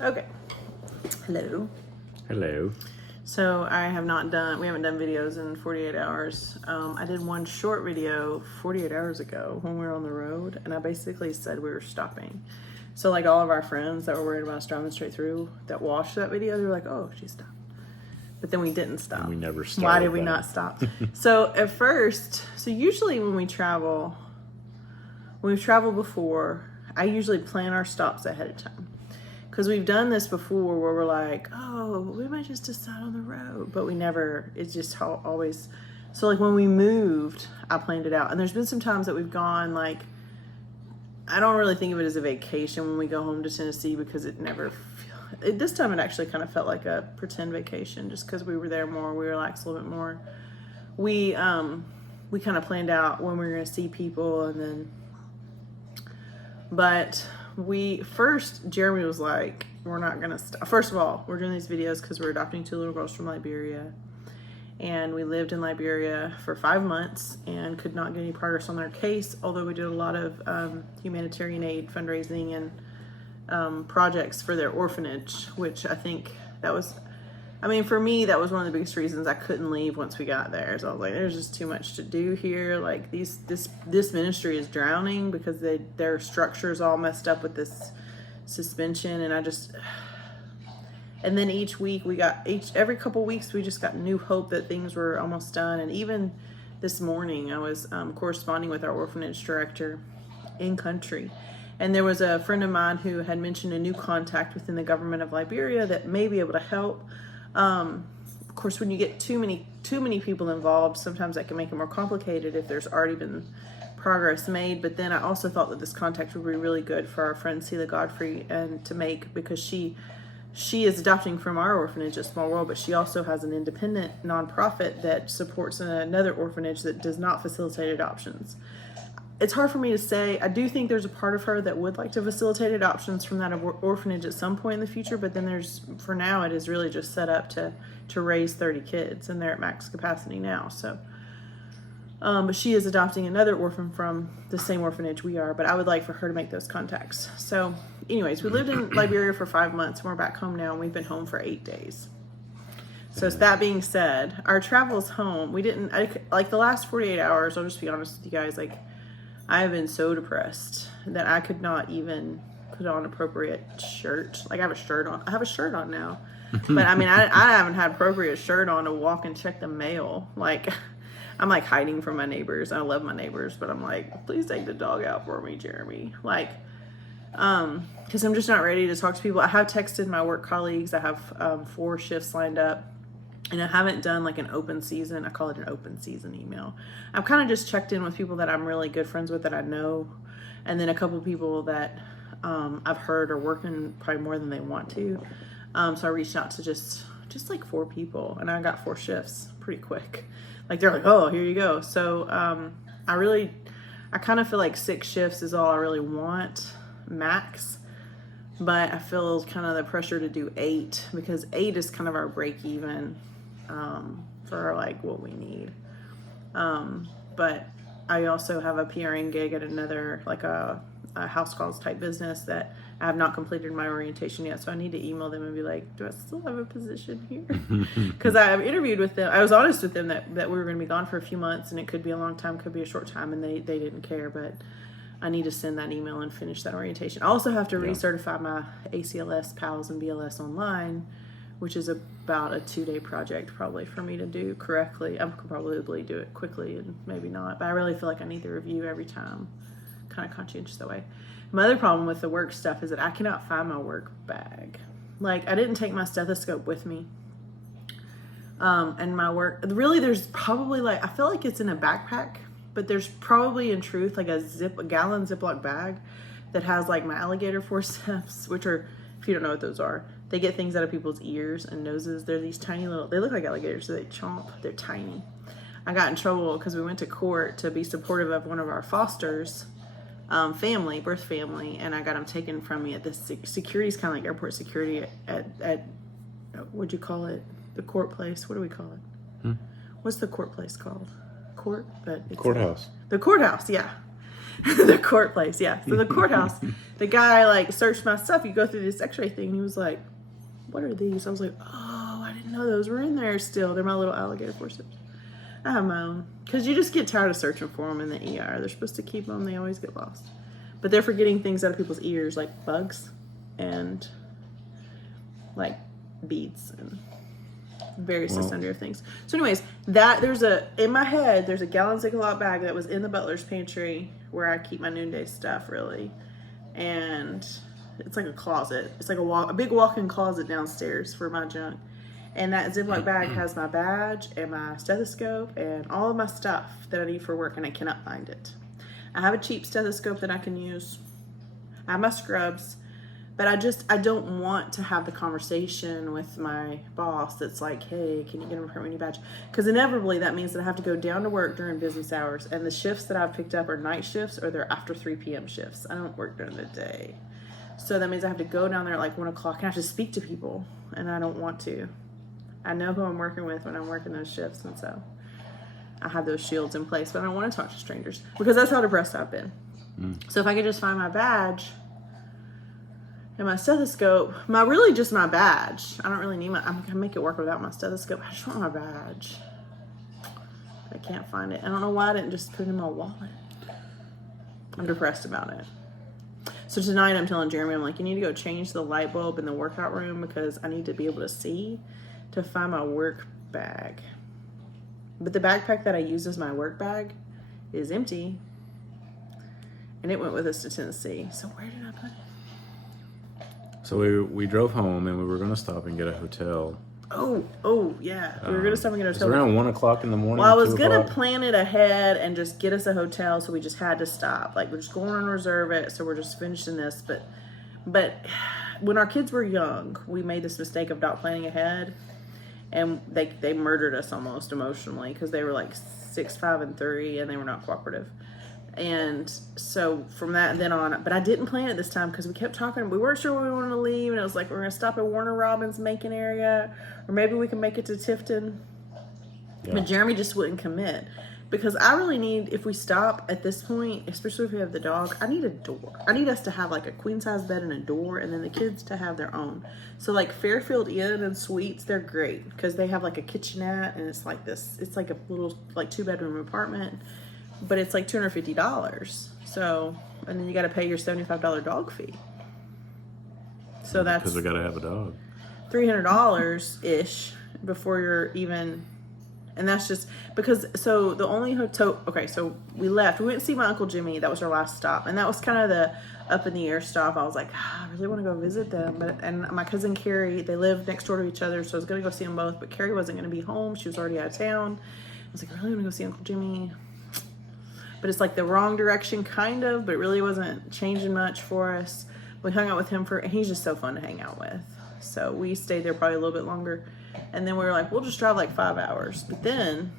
Okay. Hello. Hello. So we haven't done videos in 48 hours. I did one short video 48 hours ago when we were on the road, and I basically said we were stopping. So like all of our friends that were worried about us driving straight through that watched that video, they were like, oh, she stopped. But then we didn't stop. And we never started. Why did we not stop? So at first, usually when we've traveled before, I usually plan our stops ahead of time. Because we've done this before where we're like, oh, we might just decide on the road. But we never, it's just always. So like when we moved, I planned it out. And there's been some times that we've gone like, I don't really think of it as a vacation when we go home to Tennessee because this time it actually kind of felt like a pretend vacation just because we were there more, we relaxed a little bit more. We kind of planned out when we were going to see people and then, but Jeremy was like, we're not going to stop. First of all, we're doing these videos because we're adopting 2 little girls from Liberia. And we lived in Liberia for 5 months and could not get any progress on their case, although we did a lot of humanitarian aid fundraising and projects for their orphanage, which I think for me, that was one of the biggest reasons I couldn't leave once we got there. So I was like, there's just too much to do here. Like this ministry is drowning because their structure's all messed up with this suspension. And then every couple weeks, we just got new hope that things were almost done. And even this morning, I was corresponding with our orphanage director in country. And there was a friend of mine who had mentioned a new contact within the government of Liberia that may be able to help. Of course, when you get too many people involved, sometimes that can make it more complicated if there's already been progress made. But then I also thought that this contact would be really good for our friend Celia Godfrey and to make, because she is adopting from our orphanage at Small World, but she also has an independent nonprofit that supports another orphanage that does not facilitate adoptions. It's hard for me to say. I do think there's a part of her that would like to facilitate adoptions from that orphanage at some point in the future, but then for now, it is really just set up to raise 30 kids, and they're at max capacity now. So, but she is adopting another orphan from the same orphanage we are, but I would like for her to make those contacts. So anyways, we lived in Liberia for 5 months, and we're back home now, and we've been home for 8 days. So that being said, our travels home, the last 48 hours, I'll just be honest with you guys, I have been so depressed that I could not even put on an appropriate shirt. Like I have a shirt on now. But I haven't had appropriate shirt on to walk and check the mail. Like I'm like hiding from my neighbors. I love my neighbors, but I'm like, please take the dog out for me, Jeremy. Like, because I'm just not ready to talk to people. I have texted my work colleagues. I have 4 shifts lined up. And I haven't done like an open season. I call it an open season email. I've kind of just checked in with people that I'm really good friends with that I know. And then a couple people that I've heard are working probably more than they want to. So I reached out to just like 4 people. And I got 4 shifts pretty quick. Like they're like, oh, here you go. So I kind of feel like 6 shifts is all I really want, max. But I feel kind of the pressure to do 8 because 8 is kind of our break even for like what we need. But I also have a PRN gig at another, like a house calls type business that I have not completed my orientation yet. So I need to email them and be like, do I still have a position here? Because I've interviewed with them. I was honest with them that we were going to be gone for a few months and it could be a long time, could be a short time. And they didn't care, but I need to send that email and finish that orientation. I also have to recertify my ACLS, PALS, and BLS online, which is about a 2-day project probably for me to do correctly. I could probably do it quickly and maybe not, but I really feel like I need to review every time. Kind of conscientious that way. My other problem with the work stuff is that I cannot find my work bag. Like I didn't take my stethoscope with me. And my work, really there's probably I feel like it's in a backpack, but there's probably in truth like a gallon Ziploc bag that has like my alligator forceps, which are, if you don't know what those are, they get things out of people's ears and noses. They're these tiny they look like alligators, so they chomp. They're tiny. I got in trouble because we went to court to be supportive of one of our fosters, birth family, and I got them taken from me at this security's kind of like airport security at what'd you call it? The court place. What do we call it? What's the court place called? Court? But it's Courthouse. The courthouse, yeah. The court place, yeah. So the courthouse, the guy like searched my stuff. You go through this x-ray thing. And he was like, what are these? I was like, oh, I didn't know those were in there still. They're my little alligator forceps. I have my own. Because you just get tired of searching for them in the ER. They're supposed to keep them. They always get lost. But they're for getting things out of people's ears, like bugs and like beads and various sundry things. So anyways, in my head, there's a gallon Ziploc bag that was in the butler's pantry where I keep my noonday stuff, really. And it's like a closet. It's like a big walk-in closet downstairs for my junk. And that Ziploc bag has my badge and my stethoscope and all of my stuff that I need for work, and I cannot find it. I have a cheap stethoscope that I can use. I have my scrubs, but I don't want to have the conversation with my boss that's like, hey, can you get a permanent badge? Because inevitably that means that I have to go down to work during business hours, and the shifts that I've picked up are night shifts or they're after 3 p.m. shifts. I don't work during the day. So that means I have to go down there at like 1 o'clock and I have to speak to people, and I don't want to. I know who I'm working with when I'm working those shifts, and so I have those shields in place, but I don't want to talk to strangers because that's how depressed I've been. So if I could just find my badge and my stethoscope, just my badge. I don't really need I can make it work without my stethoscope. I just want my badge. I can't find it. I don't know why I didn't just put it in my wallet. I'm depressed about it. So tonight I'm telling Jeremy, I'm like, you need to go change the light bulb in the workout room because I need to be able to see to find my work bag. But the backpack that I use as my work bag is empty. And it went with us to Tennessee. So where did I put it? So we drove home and we were going to stop and get a hotel. Oh, yeah. We were going to stop and get a hotel. It was around 1 o'clock in the morning. Well, I was going to plan it ahead and just get us a hotel, so we just had to stop. Like, we're just going to reserve it, so we're just finishing this. But when our kids were young, we made this mistake of not planning ahead. And they murdered us almost emotionally because they were like 6, 5, and 3, and they were not cooperative. And so from that then on, but I didn't plan it this time because we kept talking. We weren't sure when we wanted to leave, and it was like we're going to stop at Warner Robins Macon area, or maybe we can make it to Tifton. Yeah. But Jeremy just wouldn't commit because I really need, if we stop at this point, especially if we have the dog, I need a door. I need us to have like a queen size bed and a door, and then the kids to have their own. So like Fairfield Inn and Suites, they're great because they have like a kitchenette, and it's like this. It's like a little like 2-bedroom apartment. But it's like $250. So, and then you got to pay your $75 dog fee. So that's because we got to have a dog. $300 ish before you're even, and that's just because. So the only hotel. Okay, so we left. We went to see my Uncle Jimmy. That was our last stop, and that was kind of the up in the air stop. I was like, I really want to go visit them, and my cousin Carrie, they live next door to each other, so I was gonna go see them both. But Carrie wasn't gonna be home. She was already out of town. I was like, I really want to go see Uncle Jimmy. But it's like the wrong direction, kind of, but it really wasn't changing much for us. We hung out with him and he's just so fun to hang out with. So we stayed there probably a little bit longer. And then we were like, we'll just drive like 5 hours. But then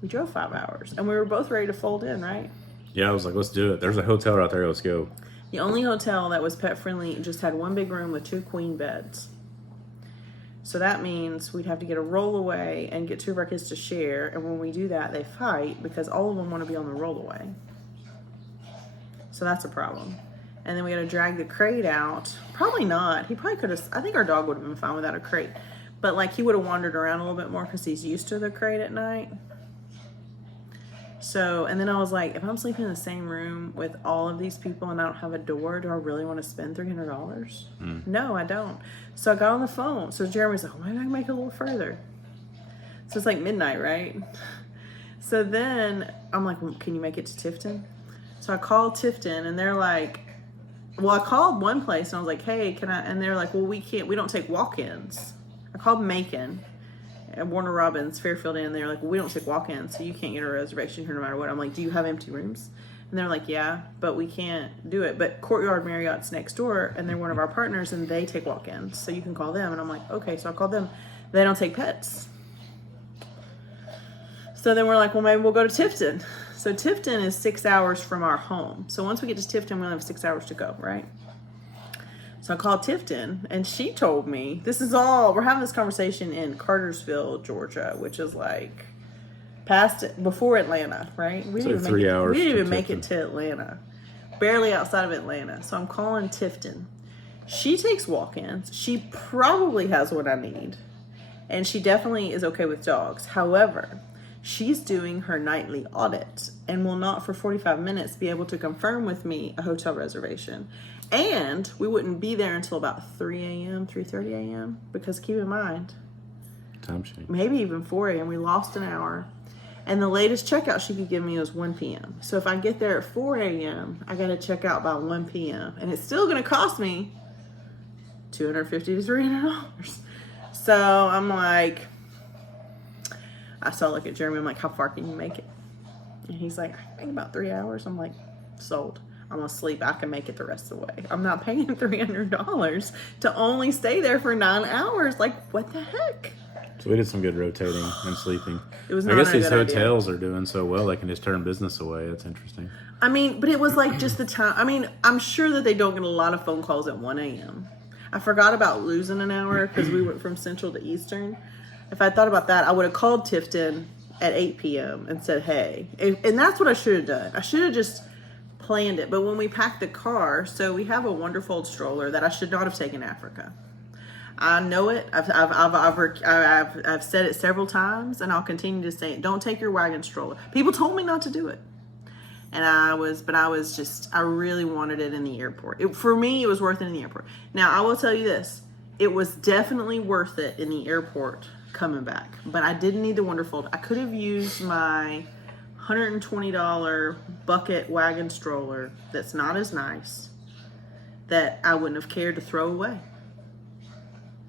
we drove 5 hours and we were both ready to fold in, right? Yeah, I was like, let's do it. There's a hotel out there. Let's go. The only hotel that was pet friendly just had one big room with 2 queen beds. So that means we'd have to get a rollaway and get 2 of our kids to share. And when we do that, they fight because all of them want to be on the rollaway. So that's a problem. And then we got to drag the crate out. Probably not. He probably could have. I think our dog would have been fine without a crate. But like he would have wandered around a little bit more because he's used to the crate at night. So, and then I was like, if I'm sleeping in the same room with all of these people and I don't have a door, do I really want to spend $300? No, I don't. So I got on the phone. So Jeremy's like, maybe I can make it a little further. So it's like midnight, right? So then I'm like, well, can you make it to Tifton? So I called Tifton and they're like, well, I called one place and I was like, hey, can I? And they're like, well, we don't take walk-ins. I called Macon at Warner Robins, Fairfield Inn. They're like, well, we don't take walk-ins, so you can't get a reservation here no matter what. I'm like, do you have empty rooms? And they're like, yeah, but we can't do it. But Courtyard Marriott's next door, and they're one of our partners, and they take walk-ins, so you can call them. And I'm like, okay, so I called them. They don't take pets. So then we're like, well, maybe we'll go to Tifton. So Tifton is 6 hours from our home. So once we get to Tifton, we only have 6 hours to go, right? So I called Tifton, and she told me, we're having this conversation in Cartersville, Georgia, which is like Past it before Atlanta, right? We So didn't even 3 make it, hours we didn't to even make it Tifton. to Atlanta. Barely outside of Atlanta. So I'm calling Tifton. She takes walk-ins. She probably has what I need. And she definitely is okay with dogs. However, she's doing her nightly audit and will not for 45 minutes be able to confirm with me a hotel reservation. And we wouldn't be there until about 3 a.m., 3:30 a.m. Because keep in mind, Time change. maybe even 4 a.m. We lost an hour. And the latest checkout she could give me was 1 p.m. So if I get there at 4 a.m., I got to check out by 1 p.m. And it's still going to cost me $250 to $300. So I'm like, I saw look at Jeremy. I'm like, how far can you make it? And he's like, I think about 3 hours. I'm like, sold. I'm gonna sleep. I can make it the rest of the way. I'm not paying $300 to only stay there for 9 hours. Like, what the heck? So we did some good rotating and sleeping. It was I not guess a these good idea. hotels are doing so well they can just turn business away. That's interesting. I mean, but it was like just the time. I mean, I'm sure that they don't get a lot of phone calls at 1 a.m. I forgot about losing an hour because we went from Central to Eastern. If I thought about that, I would have called Tifton at 8 p.m. and said, hey. And that's what I should have done. I should have just planned it. But when we packed the car, so we have a wonderful stroller that I should not have taken to Africa. I know it. I've said it several times, and I'll continue to say it. Don't take your wagon stroller. People told me not to do it. And I really wanted it in the airport. For me, it was worth it in the airport. Now, I will tell you this. It was definitely worth it in the airport coming back. But I didn't need the Wonderfold. I could have used my $120 bucket wagon stroller that's not as nice, that I wouldn't have cared to throw away.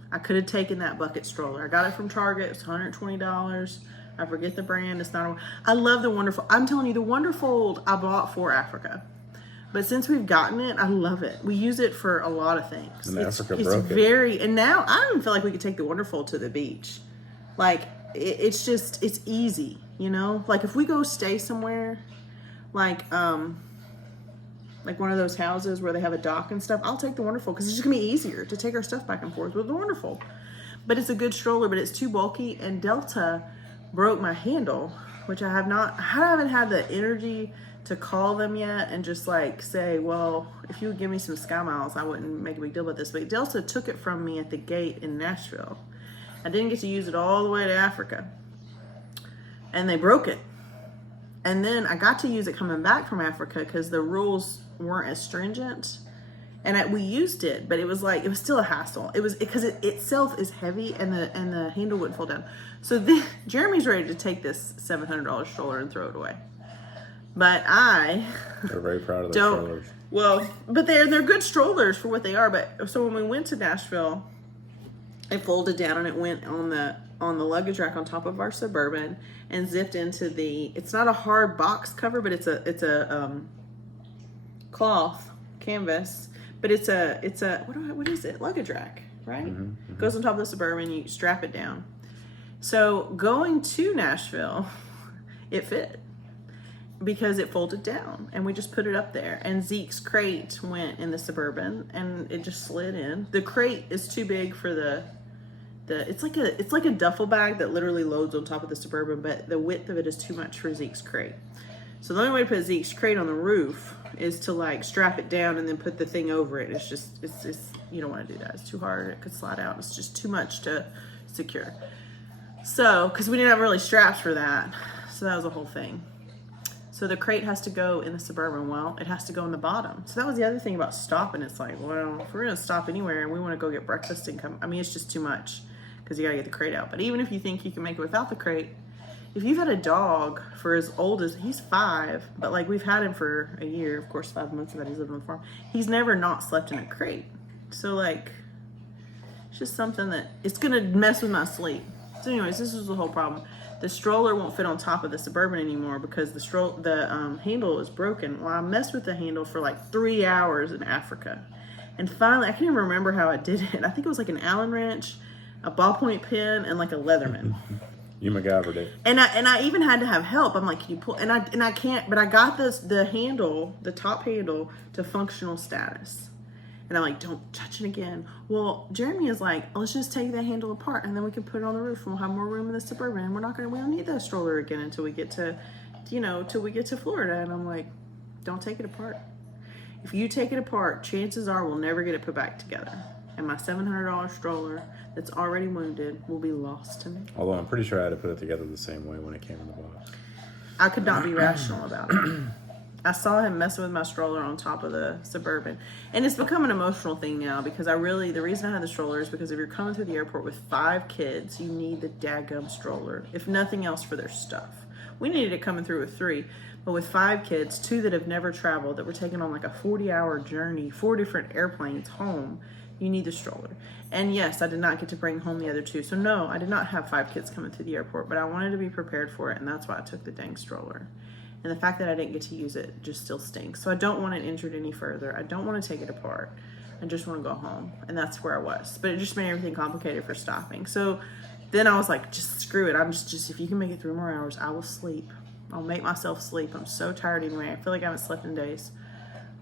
I could have taken that bucket stroller. I got it from Target. It's $120. I forget the brand. It's not. I love the Wonderfold. I'm telling you, the Wonderfold I bought for Africa, but since we've gotten it, I love it. We use it for a lot of things. And Africa it's broke it. very. And now I don't even feel like we could take the Wonderfold to the beach. Like it's just it's easy, you know. Like if we go stay somewhere, like one of those houses where they have a dock and stuff, I'll take the Wonderfold because it's just gonna be easier to take our stuff back and forth with the Wonderfold. But it's a good stroller, but it's too bulky. And Delta broke my handle, which I haven't had the energy to call them yet and just like say, well, if you would give me some Sky Miles, I wouldn't make a big deal about this. But Delta took it from me at the gate in Nashville. I didn't get to use it all the way to Africa, and they broke it. And then I got to use it coming back from Africa because the rules weren't as stringent. And we used it, but it was still a hassle. It was because it itself is heavy, and the handle wouldn't fall down. So then Jeremy's ready to take this $700 stroller and throw it away. But They're very proud of their strollers. Well, but they're good strollers for what they are. But so when we went to Nashville, it folded down and it went on the luggage rack on top of our Suburban and zipped into the. It's not a hard box cover, but it's a cloth canvas. But it's a what is it? Luggage rack, right? Mm-hmm. Goes on top of the Suburban. You strap it down. So going to Nashville, it fit because it folded down, and we just put it up there. And Zeke's crate went in the Suburban, and it just slid in. The crate is too big for the. It's like a duffel bag that literally loads on top of the Suburban, but the width of it is too much for Zeke's crate. So the only way to put Zeke's crate on the roof is to like strap it down and then put the thing over it. It's just you don't want to do that. It's too hard. It could slide out. It's just too much to secure. So, because we didn't have really straps for that. So that was a whole thing. So the crate has to go in the Suburban. Well, it has to go in the bottom. So that was the other thing about stopping. It's like, well, if we're going to stop anywhere and we want to go get breakfast and come, I mean, it's just too much because you got to get the crate out. But even if you think you can make it without the crate, if you've had a dog for as old as, he's 5, but like we've had him for a year, of course 5 months of that he's living on the farm, he's never not slept in a crate. So like, it's just something that, it's going to mess with my sleep. So anyways, this is the whole problem. The stroller won't fit on top of the Suburban anymore because the handle is broken. Well, I messed with the handle for like 3 hours in Africa. And finally, I can't even remember how I did it. I think it was like an Allen wrench, a ballpoint pen, and like a Leatherman. You MacGyvered it. And I even had to have help. I'm like, can you pull? And I can't. But I got the handle, the top handle, to functional status. And I'm like, don't touch it again. Well, Jeremy is like, let's just take that handle apart and then we can put it on the roof and we'll have more room in the Suburban. And we don't need that stroller again until we get to, till we get to Florida. And I'm like, don't take it apart. If you take it apart, chances are we'll never get it put back together. And my $700 stroller that's already wounded will be lost to me. Although I'm pretty sure I had to put it together the same way when it came in the box. I could not be rational about it. I saw him messing with my stroller on top of the Suburban. And it's become an emotional thing now because the reason I had the stroller is because if you're coming through the airport with 5 kids, you need the daggum stroller, if nothing else for their stuff. We needed it coming through with 3, but with 5 kids, 2 that have never traveled, that were taken on like a 40-hour journey, 4 different airplanes home, you need the stroller. And yes, I did not get to bring home the other 2. So no, I did not have 5 kids coming through the airport, but I wanted to be prepared for it, and that's why I took the dang stroller. And the fact that I didn't get to use it just still stinks. So I don't want it injured any further. I don't want to take it apart. I just want to go home. And that's where I was. But it just made everything complicated for stopping. So then I was like, just screw it. I'm just if you can make it 3 more hours, I will sleep. I'll make myself sleep. I'm so tired anyway. I feel like I haven't slept in days.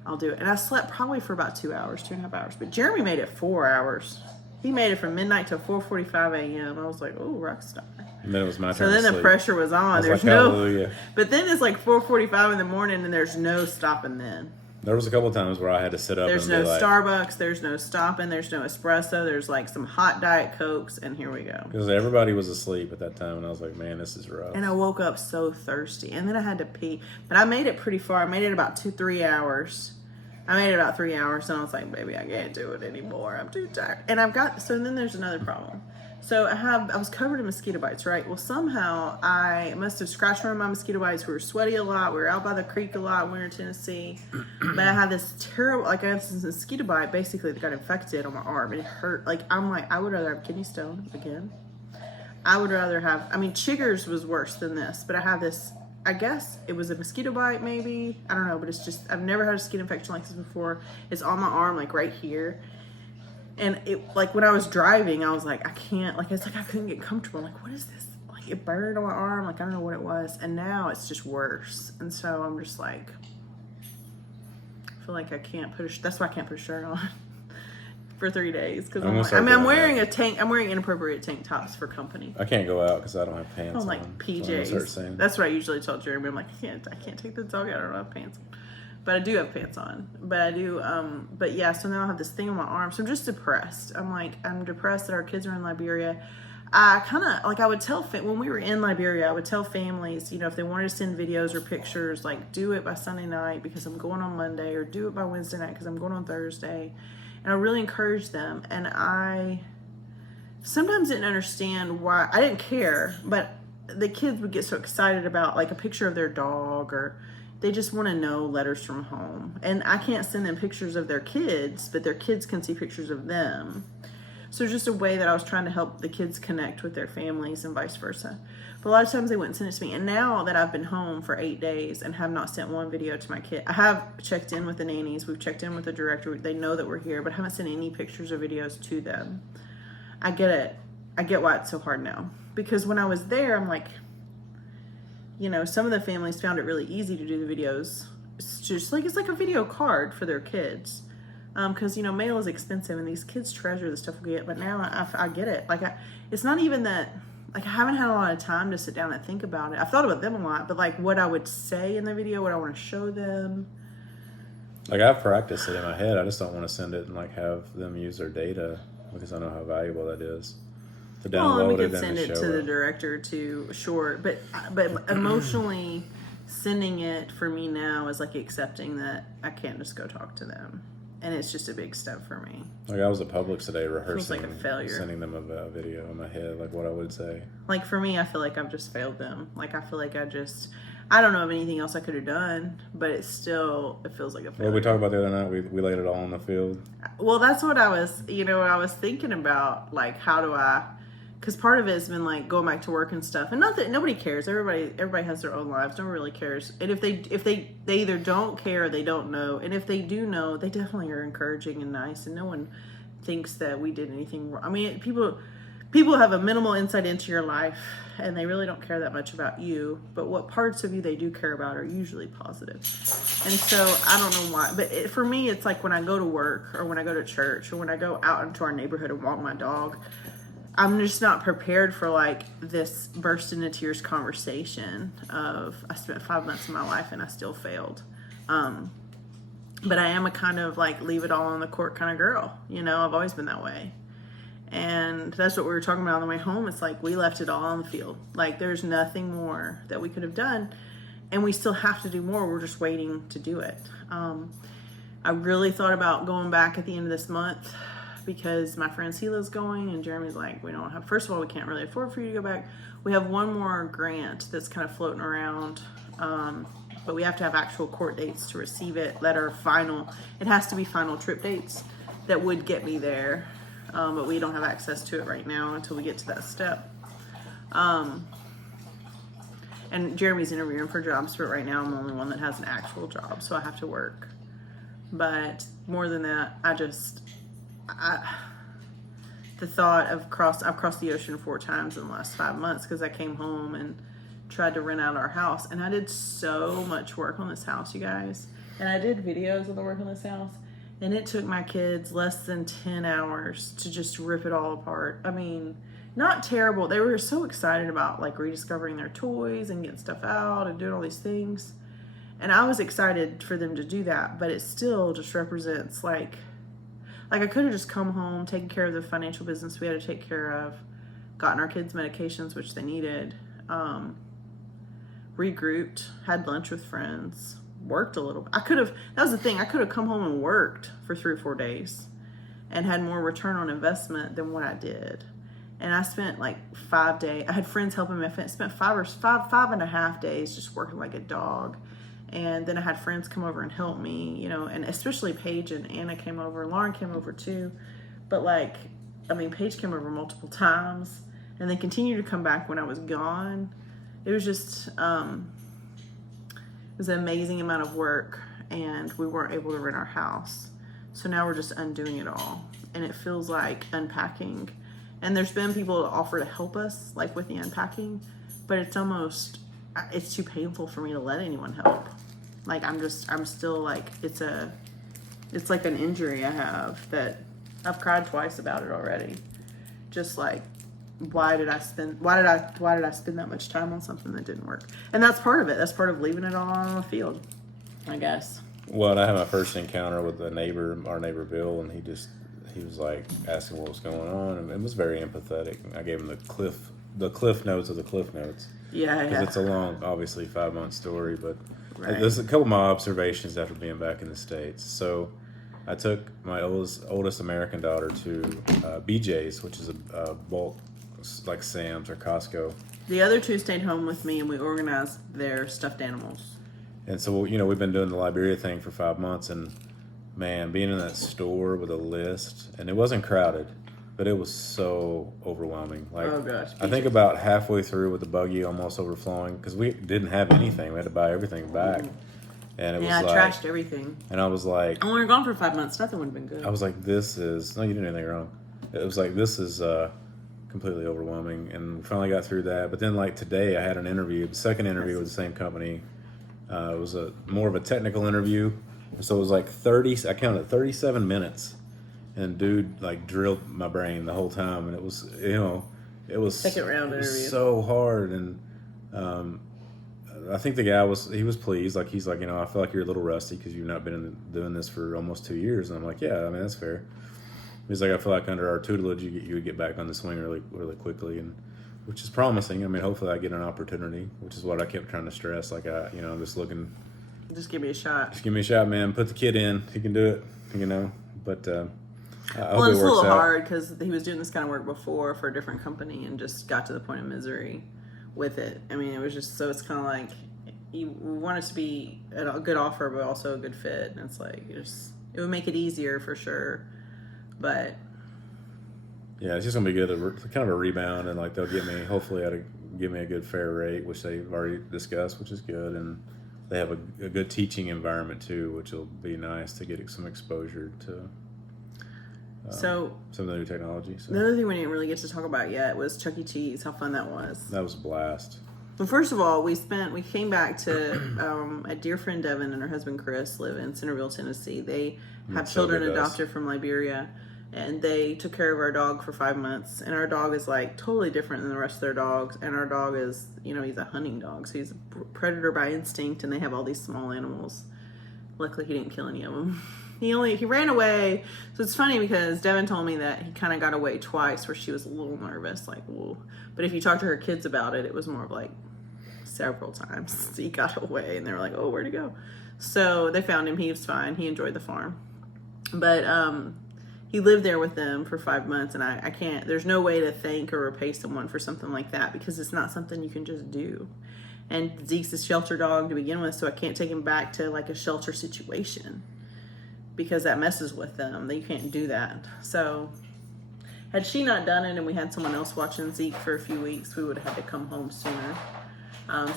I'll do it. And I slept probably for about 2 hours, 2.5 hours. But Jeremy made it 4 hours. He made it from midnight till 4:45 a.m. I was like, oh, rock star. And then it was my turn. So then the pressure was on. There's like, hallelujah. But then it's like 4:45 in the morning, and there's no stopping then. There was a couple of times where I had to sit up. There's no Starbucks. There's no stopping. There's no espresso. There's like some hot Diet Cokes, and here we go. Because everybody was asleep at that time, and I was like, man, this is rough. And I woke up so thirsty, and then I had to pee. But I made it pretty far. I made it about 3 hours. I made it about 3 hours, and I was like, baby, I can't do it anymore. I'm too tired. And so then there's another problem. So I was covered in mosquito bites, right? Well, somehow I must have scratched one of my mosquito bites. We were sweaty a lot. We were out by the creek a lot when we were in Tennessee. But I had this terrible, I have this mosquito bite basically that got infected on my arm. And it hurt. I'm like, I would rather have kidney stone again. I would rather have, chiggers was worse than this. But I have this, I guess it was a mosquito bite maybe. I don't know, but it's just, I've never had a skin infection like this before. It's on my arm, like right here. And it, when I was driving, I was like, I can't, it's like I couldn't get comfortable. I'm like, what is this? It burned on my arm. I don't know what it was. And now it's just worse. And so I'm just like, I feel like I can't that's why I can't put a shirt on for 3 days. Because I'm wearing I'm wearing inappropriate tank tops for company. I can't go out because I don't have pants on. Like PJs. So that's what I usually tell Jeremy. I'm like, I can't take the dog out. I don't have pants on. But I do have pants on. But I do, but yeah, so now I have this thing on my arm. So I'm just depressed. I'm depressed that our kids are in Liberia. I kind of, I would tell, when we were in Liberia, I would tell families, if they wanted to send videos or pictures, do it by Sunday night because I'm going on Monday, or do it by Wednesday night because I'm going on Thursday. And I really encouraged them. And I sometimes didn't understand why, I didn't care, but the kids would get so excited about a picture of their dog, or they just want to know letters from home. And I can't send them pictures of their kids, but their kids can see pictures of them. So just a way that I was trying to help the kids connect with their families and vice versa. But a lot of times they wouldn't send it to me. And now that I've been home for 8 days and have not sent one video to my kid, I have checked in with the nannies. We've checked in with the director. They know that we're here, but I haven't sent any pictures or videos to them. I get it. I get why it's so hard now. Because when I was there, I'm like, some of the families found it really easy to do the videos. It's just it's like a video card for their kids. Because, mail is expensive and these kids treasure the stuff we get. But now I get it. It's not even that, I haven't had a lot of time to sit down and think about it. I've thought about them a lot, but what I would say in the video, what I want to show them. I've practiced it in my head. I just don't want to send it and have them use their data because I know how valuable that is. To download we could send it to the director too, sure. But emotionally, sending it for me now is accepting that I can't just go talk to them, and it's just a big step for me. I was at Publix today rehearsing, feels like a failure. Sending them a video in my head, what I would say. For me, I feel like I've just failed them. I feel like I don't know of anything else I could have done, but it feels like a failure. Well, we talked about the other night. We laid it all on the field. Well, that's what I was, I was thinking about, how do I. Because part of it has been going back to work and stuff, and not that nobody cares. Everybody has their own lives. No one really cares. And if they either don't care or they don't know, and if they do know, they definitely are encouraging and nice, and no one thinks that we did anything wrong. People people have a minimal insight into your life, and they really don't care that much about you, but what parts of you they do care about are usually positive. And so I don't know why, but for me, it's like when I go to work or when I go to church or when I go out into our neighborhood and walk my dog, I'm just not prepared for like this burst into tears conversation of I spent 5 months of my life and I still failed. But I am a kind of like leave it all on the court kind of girl. You know, I've always been that way. And that's what we were talking about on the way home. It's like we left it all on the field. Like there's nothing more that we could have done. And we still have to do more. We're just waiting to do it. I really thought about going back at the end of this month because my friend Sela's going and Jeremy's like, we don't have, first of all, we can't really afford for you to go back. We have one more grant that's kind of floating around. But we have to have actual court dates to receive it that are final. It has to be final trip dates that would get me there. But we don't have access to it right now until we get to that step. And Jeremy's interviewing for jobs, but right now I'm the only one that has an actual job, so I have to work. But more than that, the thought of I've crossed the ocean 4 times in the last 5 months because I came home and tried to rent out our house, and I did so much work on this house, you guys. And I did videos of the work on this house. And it took my kids less than 10 hours to just rip it all apart. I mean, not terrible. They were so excited about like rediscovering their toys and getting stuff out and doing all these things. And I was excited for them to do that, but it still just represents like I could have just come home, taken care of the financial business we had to take care of, gotten our kids medications, which they needed, regrouped, had lunch with friends, worked a little. That was the thing, I could have come home and worked for 3 or 4 days and had more return on investment than what I did. And I spent like 5 days, I had friends helping me. I spent 5.5 days just working like a dog. And then I had friends come over and help me, you know, and especially Paige and Anna came over. Lauren came over too. But Paige came over multiple times and then continued to come back when I was gone. It was just, it was an amazing amount of work, and we weren't able to rent our house. So now we're just undoing it all, and it feels like unpacking. And there's been people that offer to help us, like with the unpacking, but it's too painful for me to let anyone help. Like I'm still like, it's like an injury I have that I've cried twice about it already. Just like, why did I spend that much time on something that didn't work? And that's part of it. That's part of leaving it all on the field, I guess. Well, I had my first encounter with our neighbor Bill, and he was like asking what was going on, and it was very empathetic. I gave him the cliff notes of the cliff notes. Yeah. Because it's a long, obviously 5-month story, but right. There's a couple of my observations after being back in the States. So I took my oldest American daughter to BJ's, which is a bulk, like Sam's or Costco. The other 2 stayed home with me, and we organized their stuffed animals. And so, you know, we've been doing the Liberia thing for 5 months, and man, being in that store with a list, and it wasn't crowded, but it was so overwhelming. Like, oh gosh, I think about halfway through with the buggy almost overflowing, because we didn't have anything. We had to buy everything back. And it was I like, trashed everything. And I was like, and when we were gone for 5 months, nothing would have been good. I was like, no, you didn't do anything wrong. It was like, this is completely overwhelming, and we finally got through that. But then, like today, I had an interview, the second interview with the same company. It was more of a technical interview, so it was like I counted 37 minutes, and dude like drilled my brain the whole time, and it was, you know, it was second round interview, so hard. And I think the guy was pleased. Like, he's like, you know, I feel like you're a little rusty because you've not been doing this for almost 2 years. And I'm like, yeah, I mean, that's fair. He's like, I feel like under our tutelage, you would get back on the swing really, really quickly, and which is promising. I mean, hopefully I get an opportunity, which is what I kept trying to stress. Like, I'm just looking. Just give me a shot. Just give me a shot, man. Put the kid in. He can do it, you know. But I hope it's it works a little out. hard because he was doing this kind of work before for a different company and just got to the point of misery with it. I mean, it was just, so it's kind of like, you want it to be a good offer, but also a good fit. And it's like, it would make it easier for sure. But yeah, it's just gonna be good. Kind of a rebound, and like they'll hopefully give me a good fair rate, which they've already discussed, which is good. And they have a good teaching environment too, which will be nice to get some exposure to. So some of the new technology. So the other thing we didn't really get to talk about yet was Chuck E. Cheese. How fun that was. that was a blast. Well, first of all, we came back to a dear friend Devin and her husband Chris live in Centerville, Tennessee. They have children adopted from Liberia, and they took care of our dog for 5 months. And our dog is like totally different than the rest of their dogs. And our dog is, he's a hunting dog, so he's a predator by instinct. And they have all these small animals. Luckily, he didn't kill any of them. He ran away. So it's funny because Devin told me that he kind of got away twice, where she was a little nervous, like, whoa. But if you talk to her kids about it, it was more of like several times he got away, and they were like, oh, where'd he go? So they found him. He was fine. He enjoyed the farm. But he lived there with them for 5 months, and I can't, there's no way to thank or repay someone for something like that, because it's not something you can just do. And Zeke's a shelter dog to begin with, so I can't take him back to like a shelter situation, because that messes with them. You can't do that. So had she not done it and we had someone else watching Zeke for a few weeks, we would have had to come home sooner.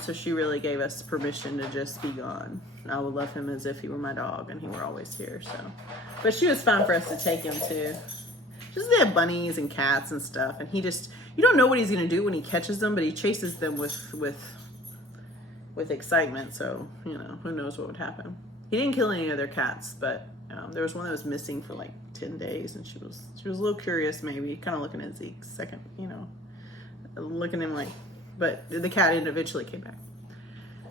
So she really gave us permission to just be gone. I would love him as if he were my dog and he were always here. So, but she was fun for us to take him to. Just they have bunnies and cats and stuff, and he just, you don't know what he's gonna do when he catches them, but he chases them with excitement. So who knows what would happen. He didn't kill any of their cats, but there was one that was missing for like 10 days, and she was a little curious, maybe kind of looking at Zeke second, looking at him like, but the cat eventually came back,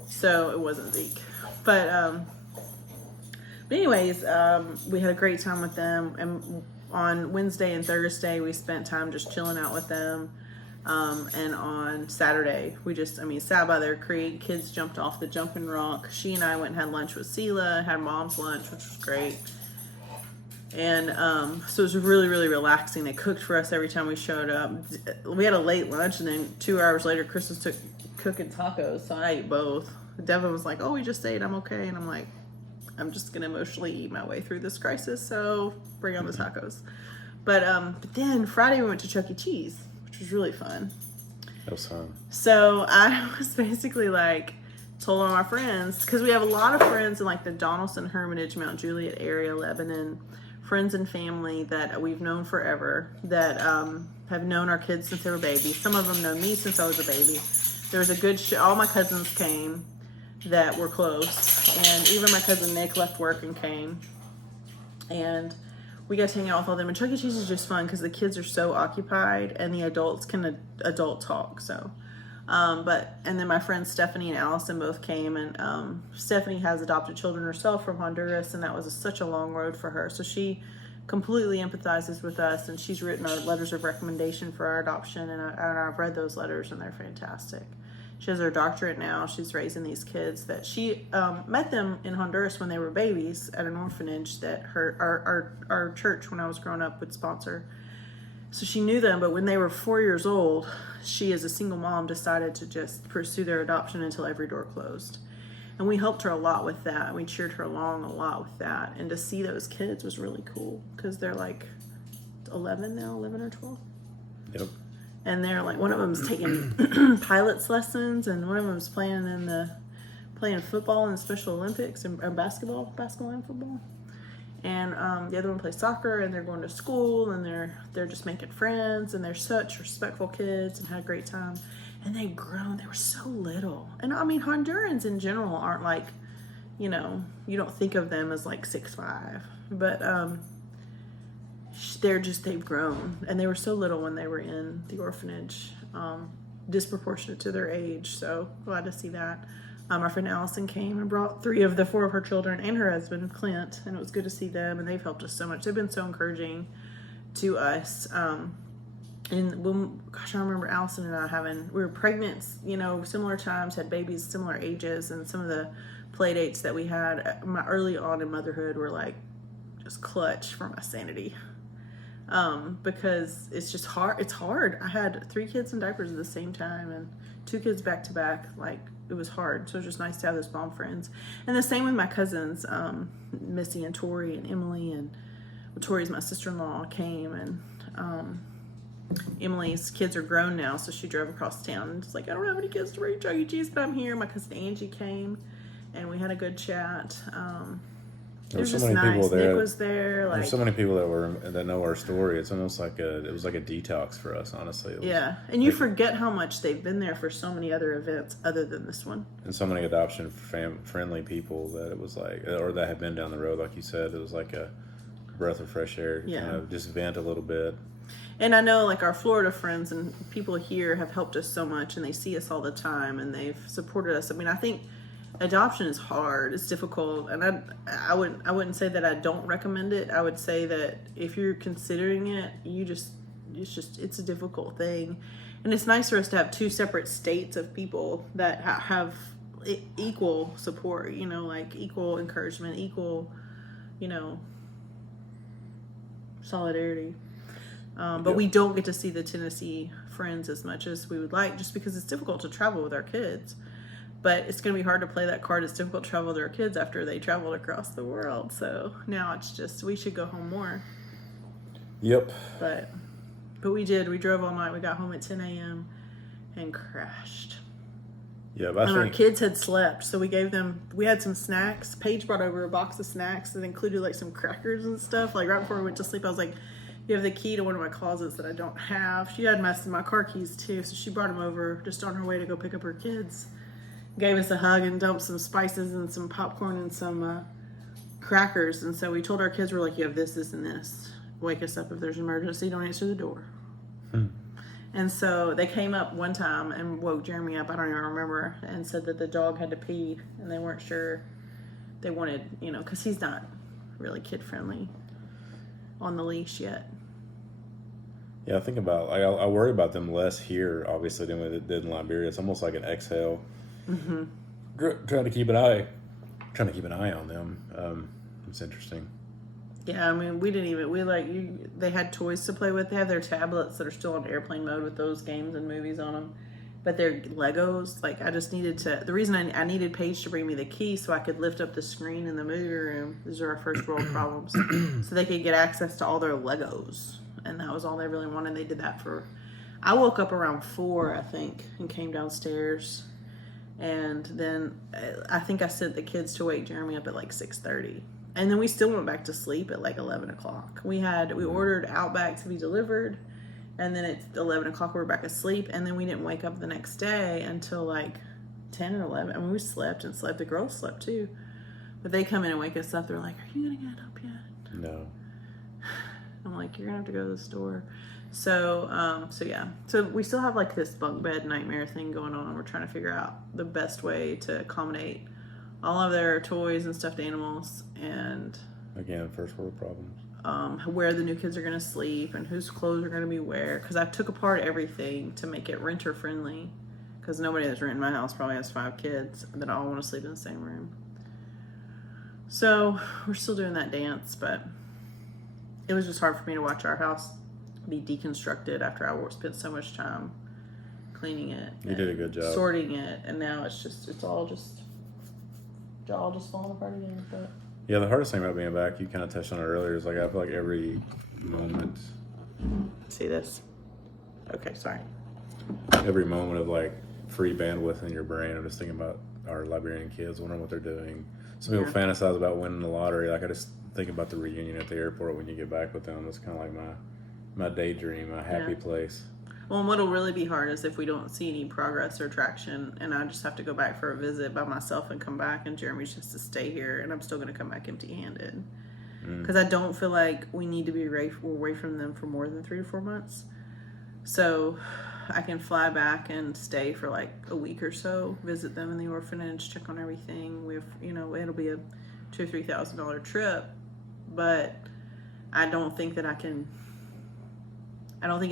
so it wasn't Zeke. But anyways, we had a great time with them, and on Wednesday and Thursday we spent time just chilling out with them. And on Saturday, we just, sat by their creek. Kids jumped off the jumping rock. She and I went and had lunch with Sela, had mom's lunch, which was great. And so it was really, really relaxing. They cooked for us every time we showed up. We had a late lunch, and then 2 hours later, Chris was cooking tacos, so I ate both. Devin was like, oh, we just ate, I'm okay. And I'm like, I'm just going to emotionally eat my way through this crisis, so bring on the tacos. But then Friday we went to Chuck E. Cheese, which was really fun. That was fun. So I was basically like, told all my friends, because we have a lot of friends in like the Donaldson Hermitage, Mount Juliet area, Lebanon, friends and family that we've known forever, that have known our kids since they were babies. Some of them know me since I was a baby. There was a good all my cousins came that were close, and even my cousin Nick left work and came, and we got to hang out with all them. And Chuck E. Cheese is just fun because the kids are so occupied and the adults can adult talk. So, and then my friends Stephanie and Allison both came, and Stephanie has adopted children herself from Honduras, and that was such a long road for her. So she completely empathizes with us, and she's written our letters of recommendation for our adoption, and I've read those letters, and they're fantastic. She has her doctorate now. She's raising these kids that she met them in Honduras when they were babies at an orphanage that our church, when I was growing up, would sponsor. So she knew them, but when they were 4 years old, she, as a single mom, decided to just pursue their adoption until every door closed. And we helped her a lot with that. We cheered her along a lot with that. And to see those kids was really cool, because they're like 11 now, 11 or 12. Yep. And they're like, one of them's taking pilot's lessons, and one of them's playing football in the Special Olympics, and basketball and football. And the other one plays soccer, and they're going to school, and they're just making friends, and they're such respectful kids and had a great time. And they've grown. They were so little. And Hondurans in general aren't like, you don't think of them as like 6'5", but they've grown, and they were so little when they were in the orphanage, disproportionate to their age. So glad to see that. Our friend Allison came and brought 3 of the 4 of her children and her husband Clint, and it was good to see them, and they've helped us so much. They've been so encouraging to us. And when, I remember Allison and I we were pregnant, similar times, had babies similar ages, and some of the play dates that we had early on in motherhood were like just clutch for my sanity. Because it's just hard. It's hard. I had 3 kids in diapers at the same time, and 2 kids back to back. Like, it was hard. So it was just nice to have those mom friends. And the same with my cousins, Missy and Tori and Emily, and Tori's my sister-in-law came, and Emily's kids are grown now, so she drove across town and just like, I don't have any kids to bring Chuck E. Cheese, but I'm here. My cousin Angie came, and we had a good chat. It was just nice. Nick was there. Like, There's so many people that know our story. It's almost like it was like a detox for us, honestly. Yeah, and you forget how much they've been there for so many other events other than this one. And so many adoption friendly people that it was like, or that have been down the road, like you said, it was like a breath of fresh air to kind of just vent a little bit. And I know, like, our Florida friends and people here have helped us so much, and they see us all the time, and they've supported us. I mean, I think adoption is hard. It's difficult, and I wouldn't say that I don't recommend it. I would say that if you're considering it, it's a difficult thing, and it's nice for us to have two separate states of people that have equal support. You know, like equal encouragement, equal, solidarity. But we don't get to see the Tennessee friends as much as we would like, just because it's difficult to travel with our kids. But it's going to be hard to play that card. It's difficult to travel with our kids after they traveled across the world. So now it's just, we should go home more. Yep. But we did. We drove all night. We got home at 10 a.m. and crashed. Yeah, and our kids had slept, so we had some snacks. Paige brought over a box of snacks that included like some crackers and stuff. Like right before we went to sleep, I was like, you have the key to one of my closets that I don't have. She had my car keys too, so she brought them over just on her way to go pick up her kids. Gave us a hug and dumped some spices and some popcorn and some crackers. And so we told our kids, we're like, you have this, this, and this. Wake us up if there's an emergency. Don't answer the door. And so they came up one time and woke Jeremy up, I don't even remember, and said that the dog had to pee, and they weren't sure. They wanted, because he's not really kid-friendly on the leash yet. Yeah, I think about, I worry about them less here, obviously, than we did in Liberia. It's almost like an exhale. Mm-hmm. Trying to keep an eye on them. It's interesting. Yeah, I mean, they had toys to play with. They have their tablets that are still on airplane mode with those games and movies on them. But they're Legos. Like, I just needed the reason I needed Paige to bring me the key so I could lift up the screen in the movie room. These are our first world problems. So they could get access to all their Legos. And that was all they really wanted. They did that I woke up around 4, I think, and came downstairs. And then I think I sent the kids to wake Jeremy up at like 6:30. And then we still went back to sleep at like 11 o'clock. We ordered Outback to be delivered. And then at 11 o'clock, we were back asleep. And then we didn't wake up the next day until like 10 or 11. I mean, we slept and slept. The girls slept too. But they come in and wake us up. They're like, are you going to get up yet? No. I'm like, you're going to have to go to the store. So yeah. So we still have like this bunk bed nightmare thing going on. We're trying to figure out the best way to accommodate all of their toys and stuffed animals, and again, first world problems. Where the new kids are going to sleep and whose clothes are going to be where. Because I took apart everything to make it renter friendly. Because nobody that's renting my house probably has 5 kids that all want to sleep in the same room. So we're still doing that dance, but it was just hard for me to watch our house be deconstructed after I spent so much time cleaning it. You did a good job. Sorting it, and now it's all just falling apart again. But yeah, the hardest thing about being back, you kind of touched on it earlier, is like I feel like every moment. See this? Okay, sorry. Every moment of like free bandwidth in your brain, I'm just thinking about our Liberian kids, wondering what they're doing. Some people fantasize about winning the lottery. Like I just think about the reunion at the airport when you get back with them. It's kind of like my daydream, my happy place. Well, and what'll really be hard is if we don't see any progress or traction, and I just have to go back for a visit by myself and come back, and Jeremy's just to stay here, and I'm still going to come back empty-handed. Because I don't feel like we need to be away from them for more than 3 to 4 months. So I can fly back and stay for like a week or so, visit them in the orphanage, check on everything. It'll be a $2,000 or $3,000 trip, but I don't think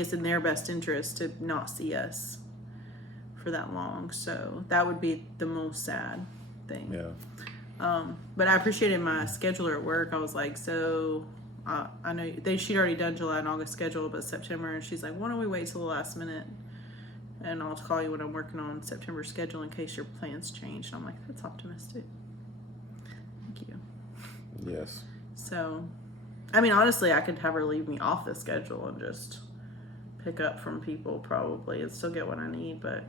it's in their best interest to not see us for that long. So that would be the most sad thing. Yeah. But I appreciated my scheduler at work. I was like, I know she'd already done July and August schedule, but September, and she's like, why don't we wait till the last minute? And I'll call you when I'm working on September schedule in case your plans change. And I'm like, that's optimistic. Thank you. Yes. So, I mean, honestly, I could have her leave me off the schedule and just pick up from people probably and still get what I need, but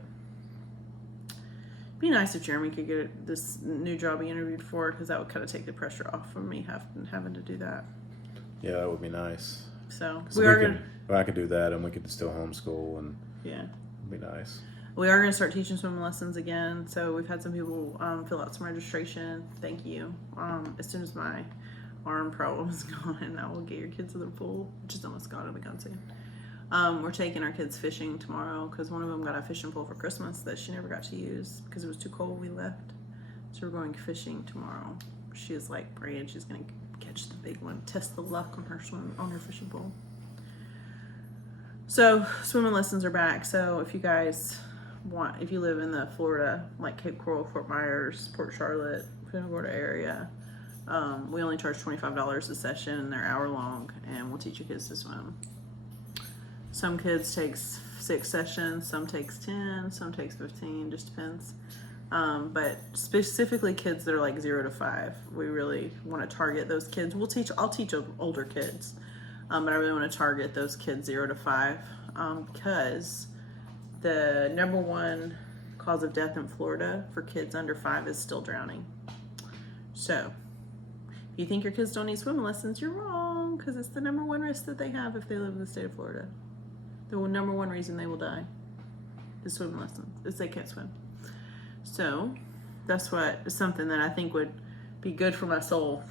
Be nice if Jeremy could get this new job he interviewed for, because that would kind of take the pressure off of me having to do that. Yeah, that would be nice. So I could do that, and we could still homeschool, and yeah, it'd be nice. We are going to start teaching swimming lessons again. So we've had some people fill out some registration. Thank you. As soon as my arm problem is gone, I will get your kids to the pool, which is almost gone. It'll be gone soon. We're taking our kids fishing tomorrow because one of them got a fishing pole for Christmas that she never got to use because it was too cold when we left. So we're going fishing tomorrow. She is like praying she's going to catch the big one, test the luck on her fishing pole. So swimming lessons are back. So if you guys if you live in the Florida, like Cape Coral, Fort Myers, Port Charlotte, Punta Gorda area, we only charge $25 a session, and they're hour long, and we'll teach your kids to swim. Some kids takes 6 sessions, some takes 10, some takes 15, just depends. But specifically kids that are like 0 to 5, we really want to target those kids. I'll teach older kids, but I really want to target those kids 0 to 5 because the number one cause of death in Florida for kids under 5 is still drowning. So if you think your kids don't need swimming lessons, you're wrong, because it's the number one risk that they have if they live in the state of Florida. The number one reason they will die is swimming lessons, is they can't swim. So that's something that I think would be good for my soul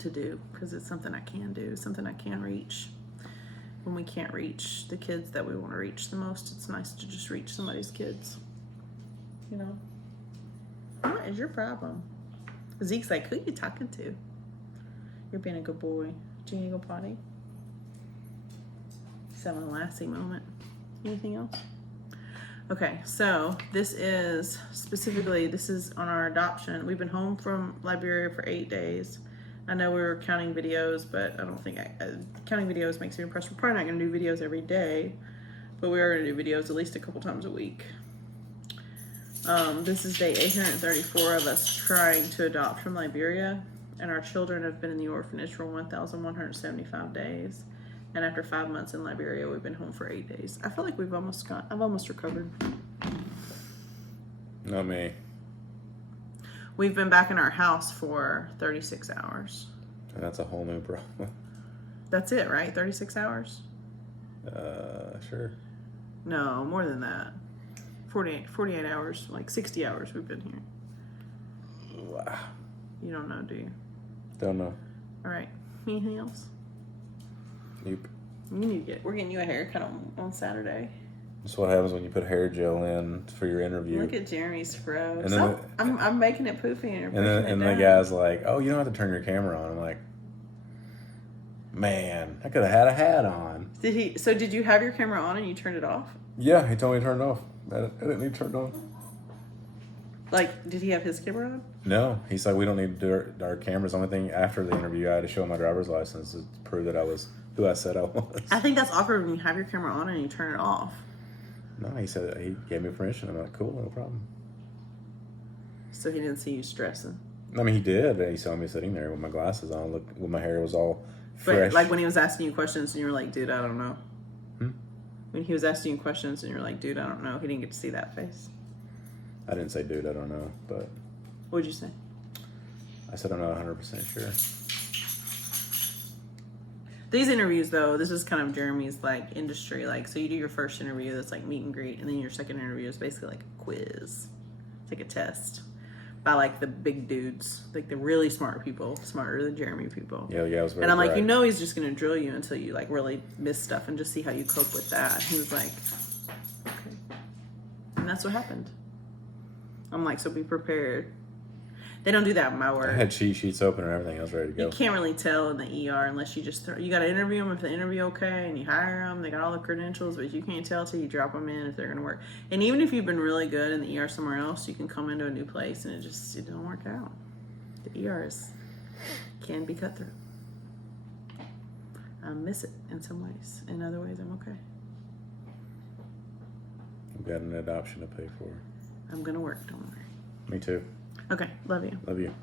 to do, because it's something I can do, something I can reach. When we can't reach the kids that we want to reach the most, it's nice to just reach somebody's kids. You know? What is your problem? Zeke's like, who are you talking to? You're being a good boy. Do you need to go potty? He's having a lasting moment. Anything else? Okay, so this is on our adoption. We've been home from Liberia for 8 days. I know we were counting videos, but I don't think counting videos makes me impressed. We're probably not going to do videos every day, but we are going to do videos at least a couple times a week. This is day 834 of us trying to adopt from Liberia, and our children have been in the orphanage for 1,175 days. And after 5 months in Liberia, we've been home for 8 days. I feel like I've almost recovered. Not me. We've been back in our house for 36 hours. And that's a whole new problem. That's it, right? 36 hours? Sure. No, more than that. 48 hours, like 60 hours we've been here. Wow. You don't know, do you? Don't know. All right. Anything else? Nope. We're getting you a haircut on Saturday. That's what happens when you put hair gel in for your interview. Look at Jeremy's fro. And then I'm making it poofy and you're pushing it and down. the guy's like, oh, you don't have to turn your camera on. I'm like, man, I could have had a hat on. Did you have your camera on and you turned it off? Yeah, he told me to turn it off. I didn't need to turn it on. Like, did he have his camera on? No, he's like, we don't need to do our cameras. The only thing after the interview, I had to show him my driver's license to prove that I was who I said I was. I think that's awkward when you have your camera on and you turn it off. No, he said he gave me permission. I'm like, cool, no problem. So he didn't see you stressing. I mean, he did. He saw me sitting there with my glasses on, look, when my hair was all fresh. But like when he was asking you questions and you were like, dude, I don't know. Hmm? When he was asking you questions and you were like, dude, I don't know. He didn't get to see that face. I didn't say, dude, I don't know, but... What'd you say? I said I'm not 100% sure. These interviews, though, this is kind of Jeremy's, like, industry. Like, so you do your first interview that's, like, meet and greet, and then your second interview is basically, like, a quiz. It's like a test by, like, the big dudes. Like, the really smart people, smarter than Jeremy people. Yeah, I was very And I'm like, bright. you know he's just going to drill you until you, like, really miss stuff and just see how you cope with that. He was like, okay. And that's what happened. I'm like, so be prepared. They don't do that in my work. I had cheat sheets open and everything. I was ready to go. You can't really tell in the ER unless you just you got to interview them if the interview okay and you hire them. They got all the credentials, but you can't tell till you drop them in if they're going to work. And even if you've been really good in the ER somewhere else, you can come into a new place and it don't work out. The ER can be cutthroat. I miss it in some ways. In other ways, I'm okay. We've got an adoption to pay for. I'm going to work, don't worry. Me too. Okay, love you. Love you.